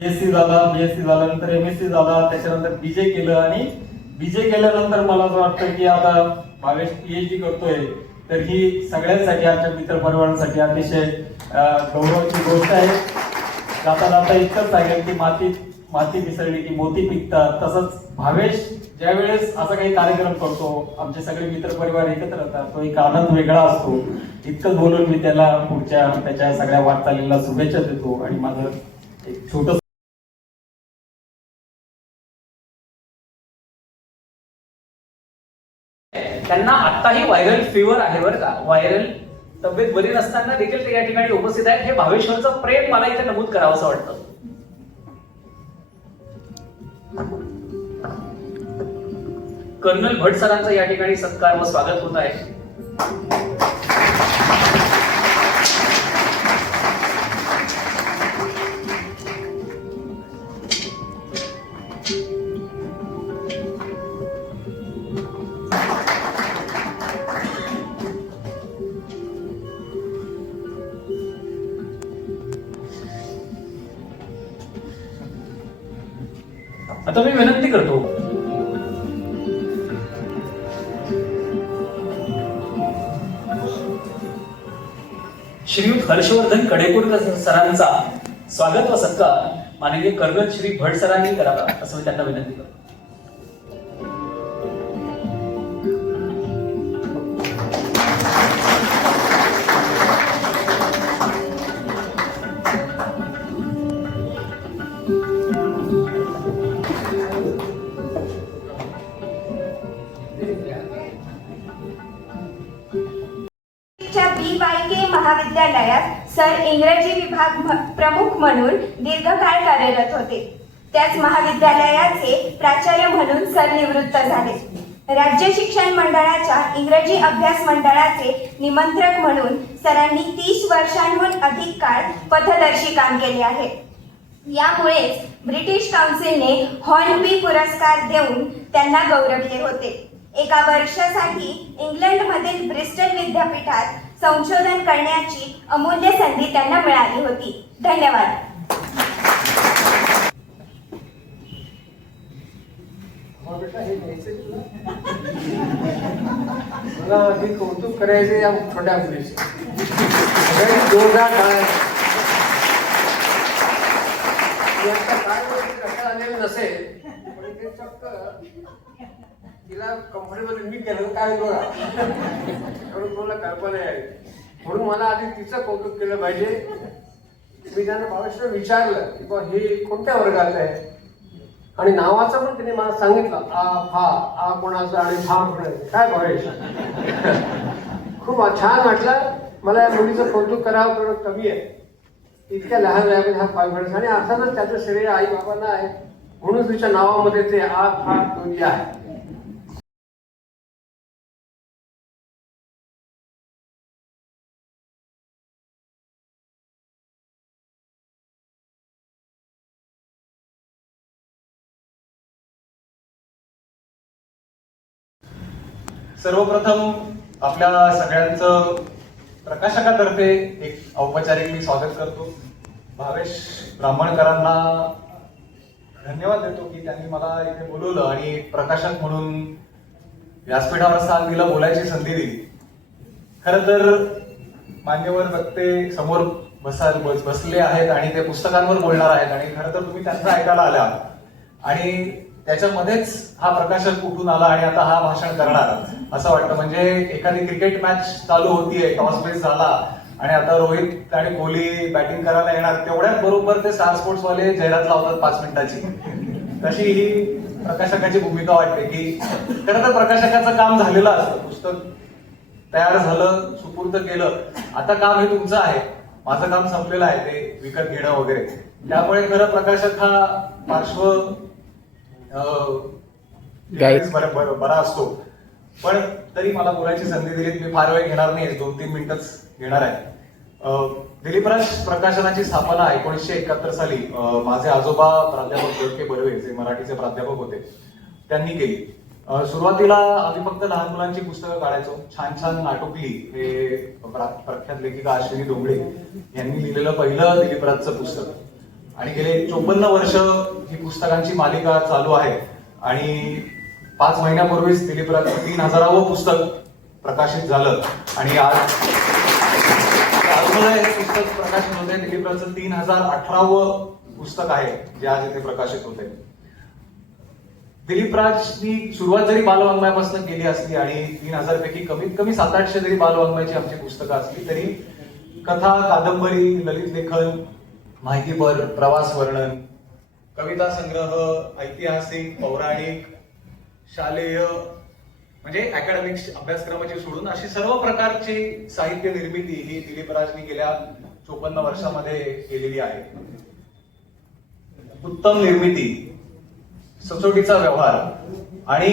BSc झाला, BSc झाल्यानंतर MSc झाला, त्याच्यानंतर बीजे केलं आणि बीजे केल्यानंतर मला असं वाटतं की आता भावेश पीएचडी करतोय, तर ही सगळ्यांसाठी आमच्या मित्र परिवारांसाठी अतिशय गौरवाची गोष्ट आहे. जाता जाता इतकंच सांगेल की माती मिसळली की मोती पिकतात. तसंच भावेश ज्या वेळेस असा काही कार्यक्रम करतो, आमचे सगळे मित्र परिवार एकत्र राहतात, तो एक आनंद वेगळा असतो. इतकंच बोलून मी त्याला पुढच्या त्याच्या सगळ्या वाटचालीला शुभेच्छा देतो आणि माझं एक छोटं त्यांना आत्ताही व्हायरल फीवर आहे बरं का. व्हायरल तब्येत बरी नसताना देखील ते या ठिकाणी उपस्थित आहेत. हे भावेश्वरचं प्रेम मला इथे नमूद करावं असं वाटतं. कर्नल भट सरांचा या ठिकाणी सत्कार व स्वागत होत आहे. आता मी विनंती करतो श्रीयुत हर्षवर्धन कडेकोटकर सरांचा स्वागत व सत्कार माननीय कर्नल श्री भट सरांनी करावा असं मी त्यांना विनंती करतो. BYK महाविद्यालयात सर इंग्रजी विभाग प्रमुख म्हणून दीर्घकाळ कार्यरत होते. त्याच महाविद्यालयाचे प्राचार्य म्हणून सर निवृत्त झाले. राज्य शिक्षण मंडळाच्या इंग्रजी अभ्यास मंडळाचे निमंत्रक म्हणून सरांनी 30 वर्षांहून अधिक काळ पथदर्शी काम केले आहे. यामुळेच ब्रिटिश काउन्सिलने हॉर्नबी पुरस्कार देऊन त्यांना गौरवले होते. एका वर्षासाठी इंग्लंडमधील ब्रिस्टल विद्यापीठात संशोधन करण्याची अमूल्य संधी त्यांना मिळाली होती. धन्यवाद. मला अधिक कौतुक करायचे या छोट्या मुलीचे. जोरदार काय कशा आलेलं नसेल पण ते चक्क तिला कम्फर्टेबल मी केलं काय बघा म्हणून मला कल्पना आहे. म्हणून मला आधी तिचं कौतुक केलं पाहिजे. मी त्यांना भावेशला विचारलं की बा हे कोणत्या वर्गाचं आहे आणि नावाचं पण तिने मला सांगितलं. आ कोणाचं आणि फा कोणाचं. काय भावेश खूप छान वाटलं मला. या मुलीचं कौतुक करावं थोडं कमी आहे. इतक्या लहान वयामध्ये हा कॉन्फिडन्स आणि अर्थातच त्याचं श्रेय आई बाबांना आहे. म्हणून तिच्या नावामध्ये ते आ फा दोन्ही आहे. सर्वप्रथम आपल्या सगळ्यांचं प्रकाशकातर्फे एक औपचारिक मी स्वागत करतो. भावेश ब्राह्मणकरांना धन्यवाद देतो की त्यांनी मला इथे बोलवलं आणि प्रकाशक म्हणून व्यासपीठावर स्थान दिलं, बोलायची संधी दिली. खरं तर मान्यवर वक्ते समोर बसले आहेत आणि ते पुस्तकांवर बोलणार आहेत आणि खरं तर तुम्ही त्यांचं ऐकायला आला आणि त्याच्यामध्येच हा प्रकाशक कुठून आला आणि आता हा भाषण करणार असं वाटतं. म्हणजे एखादी क्रिकेट मॅच चालू होतीये, टॉस बेस झाला आणि आता रोहित आणि कोहली बॅटिंग करायला येणार, तेवढ्याच बरोबर ते स्टार स्पोर्ट्स वाले जाहिरात लावतात 5 मिनिटाची. तशी ही प्रकाशकाची भूमिका वाटते की खरं तर प्रकाशकाचं काम झालेलं असतं, पुस्तक तयार झालं, सुपूर्द केलं, आता काम हे तुमचं आहे, माझं काम संपलेलं आहे ते विकत घेणं वगैरे. त्यामुळे खरं प्रकाशक हा पार्श्व बरा असतो. पण तरी मला बोलायची संधी दिलीत, मी फार वेळ घेणार नाही, 2-3 मिनिटच घेणार आहे. दिलीपराज प्रकाशनाची स्थापना 1971 साली माझे आजोबा प्राध्यापक के बर्वे, जे मराठीचे प्राध्यापक होते, त्यांनी केली. सुरुवातीला आम्ही फक्त लहान मुलांची पुस्तकं काढायचो. छान छान नाटुकली हे प्रख्यात लेखिका अश्विनी डोंगरे यांनी लिहिलेलं पहिलं दिलीपराजचं पुस्तक आणि गेले 54 वर्ष ही पुस्तकांची मालिका चालू आहे. आणि 5 महिन्यापूर्वीच दिलीपराजचं 3000वं पुस्तक प्रकाशित झालं आणि आज हे पुस्तक प्रकाशित होते. दिलीपराजचं 3018वं पुस्तक आहे जे आज इथे प्रकाशित होते. दिलीपराजनी सुरुवात जरी बालवाङ्मयापासून केली असली आणि 3000 पैकी कमीत कमी 700-800 जरी बालवाङ्मयाची आमची पुस्तकं असली तरी कथा, कादंबरी, ललित लेखन, माहितीपर, प्रवास वर्णन, कविता संग्रह, ऐतिहासिक, पौराणिक, शालेय म्हणजे अकॅडमिक अभ्यासक्रमाची सोडून अशी सर्व प्रकारची साहित्य निर्मिती ही दिलीपराजनी गेल्या 54 वर्षामध्ये केलेली आहे. उत्तम निर्मिती, सचोटीचा व्यवहार आणि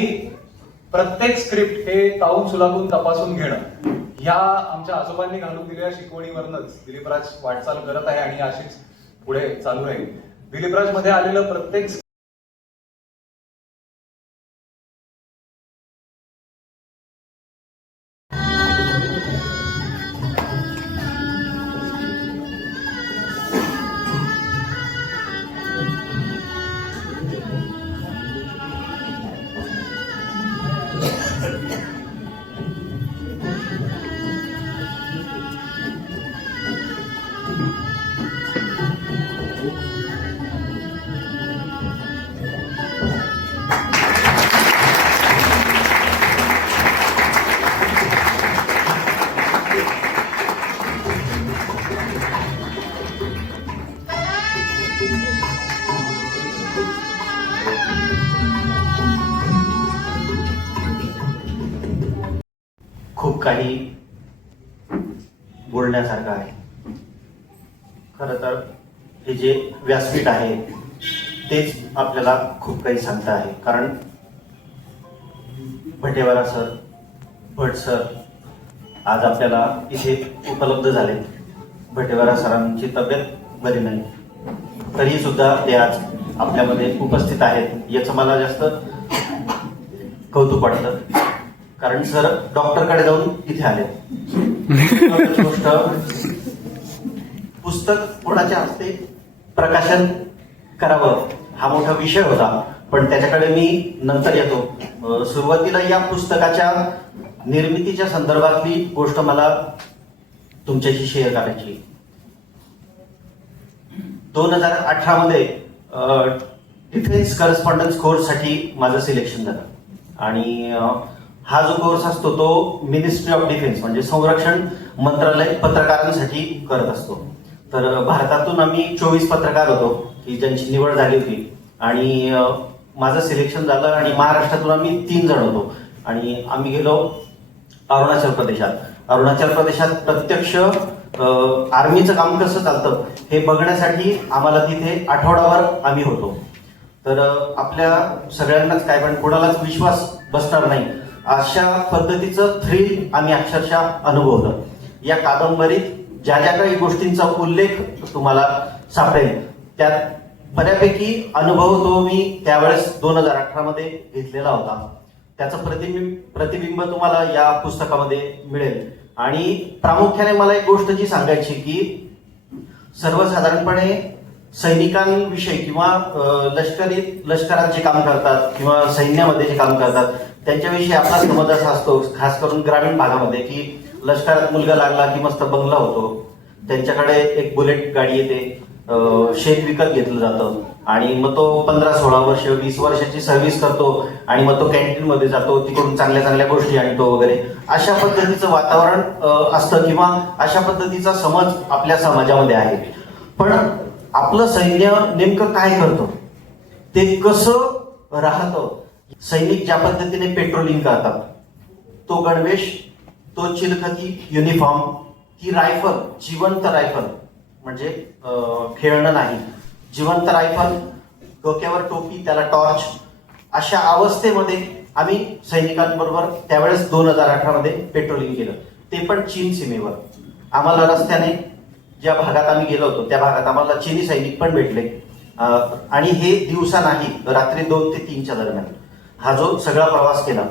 प्रत्येक स्क्रिप्ट हे ताऊन सुलाखून तपासून घेणं, ह्या आमच्या आजोबांनी घालून दिलेल्या शिकवणीवरनच दिलीपराज वाटचाल करत आहे आणि अशीच पुढे चालू राहील. दिलीपराज मध्ये आलेलं प्रत्येक खूप काही बोलण्यासारखं आहे. खरं तर हे जे व्यासपीठ आहे तेच आपल्याला खूप काही सांगतं आहे. कारण भटेवारा सर, भट सर आज आपल्याला इथे उपलब्ध झाले. भटेवारा सरांची तब्येत बरी नाही तरी सुद्धा ते आज आपल्यामध्ये उपस्थित आहेत, याचं मला जास्त कौतुक वाटतं. कारण सर डॉक्टरकडे जाऊन इथे आले. गोष्ट, पुस्तक कोणाच्या हस्ते प्रकाशन करावं हा मोठा विषय होता, पण त्याच्याकडे मी नंतर येतो. सुरुवातीला या पुस्तकाच्या निर्मितीच्या संदर्भातली गोष्ट मला तुमच्याशी शेअर करायची. 2018 मध्ये डिफेन्स करस्पॉन्डन्स कोर्ससाठी माझं सिलेक्शन झालं आणि हा जो कोर्स असतो तो मिनिस्ट्री ऑफ डिफेन्स म्हणजे संरक्षण मंत्रालय पत्रकारांसाठी करत असतो. तर भारतातून आम्ही 24 पत्रकार होतो की ज्यांची निवड झाली होती आणि माझं सिलेक्शन झालं आणि महाराष्ट्रातून आम्ही 3 जण होतो आणि आम्ही गेलो अरुणाचल प्रदेशात. अरुणाचल प्रदेशात प्रत्यक्ष आर्मीचं काम कसं चालतं हे बघण्यासाठी आम्हाला तिथे आठवडाभर आम्ही होतो. तर आपल्या सगळ्यांनाच काय पण कोणालाच विश्वास बसणार नाही अशा पद्धतीचं थ्रिल आम्ही अक्षरशः अनुभवलं. या कादंबरीत ज्या ज्या काही गोष्टींचा उल्लेख तुम्हाला सापडेल त्यात बऱ्यापैकी अनुभव तो मी त्यावेळेस 2018 मध्ये घेतलेला होता. त्याचं प्रतिबिंब तुम्हाला या पुस्तकामध्ये मिळेल. आणि प्रामुख्याने मला एक गोष्ट जी सांगायची की सर्वसाधारणपणे सैनिकांविषयी किंवा लष्करात जे काम करतात किंवा सैन्यामध्ये जे काम करतात त्यांच्याविषयी आपला समज असा असतो, खास करून ग्रामीण भागामध्ये, की लष्करात मुलगा लागला की मस्त बंगला होतो, त्यांच्याकडे एक बुलेट गाडी येते, शेत विकत घेतलं जातं आणि मग तो 15-16 वर्ष 20 वर्षाची सर्व्हिस करतो आणि मग तो कॅन्टीन मध्ये जातो, तिकडून चांगल्या चांगल्या गोष्टी आणतो वगैरे. अशा पद्धतीचं वातावरण असतं किंवा अशा पद्धतीचा समज आपल्या समाजामध्ये आहे. पण आपलं सैन्य नेमकं काय करतं, ते कसं राहतं. सैनिक ज्या पद्धतीने पेट्रोलिंग करतात, तो गणवेश, तो चिलखती युनिफॉर्म, ती रायफल, जिवंत रायफल, म्हणजे खेळणं नाही, जिवंत रायफल, डोक्यावर टोपी, त्याला टॉर्च, अशा अवस्थेमध्ये आम्ही सैनिकांबरोबर त्यावेळेस 2018 मध्ये पेट्रोलिंग केलं, ते पण चीन सीमेवर. आम्हाला रस्त्याने ज्या भागात आम्ही गेलो होतो त्या भागात आम्हाला चीनी सैनिक पण भेटले, आणि हे दिवसा नाही, रात्री 2 ते 3च्या दरम्यान हा जो सगळा प्रवास केला.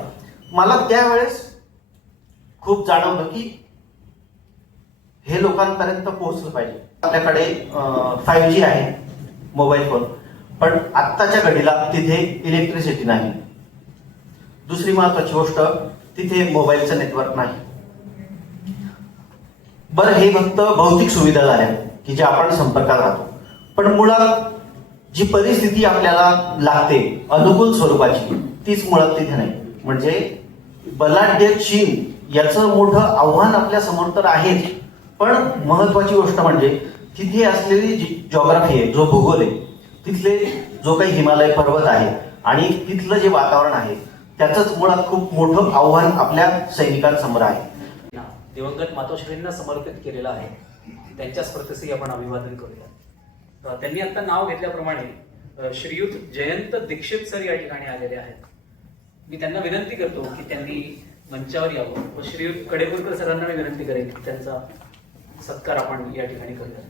मला त्यावेळेस खूप जाणवलं की हे लोकांपर्यंत पोहोचलं पाहिजे. आपल्याकडे 5G आहे, मोबाईल फोन, पण आत्ताच्या घडीला तिथे इलेक्ट्रिसिटी नाही. दुसरी महत्वाची गोष्ट, तिथे मोबाईलचं नेटवर्क नाही. बरं, हे फक्त भौतिक सुविधा झाल्या की ज्या आपण संपर्कात राहतो, पण मुळात जी परिस्थिती आपल्याला लागते अनुकूल स्वरूपाची, तीच मुळात तिथे नाही. म्हणजे बलाढ्य चीन याचं मोठं आव्हान आपल्या समोर तर आहेच, पण महत्वाची गोष्ट म्हणजे तिथे असलेली जी जॉग्राफी आहे, जो भूगोल आहे, तिथले जो काही हिमालय पर्वत आहे आणि तिथलं जे वातावरण आहे, त्याचंच मुळात खूप मोठं आव्हान आपल्या सैनिकांसमोर आहे. दिवंगत मातोश्रींना समर्पित केलेला आहे. त्यांच्या स्मृतीस आपण अभिवादन करूया. त्यांनी आता नाव घेतल्याप्रमाणे श्रीयुत जयंत दीक्षित सर या ठिकाणी आलेले आहेत. मी त्यांना विनंती करतो की त्यांनी मंचावर यावं व श्रीयुत कडेपूरकर सरांना मी विनंती करेन की त्यांचा सत्कार आपण या ठिकाणी करूया.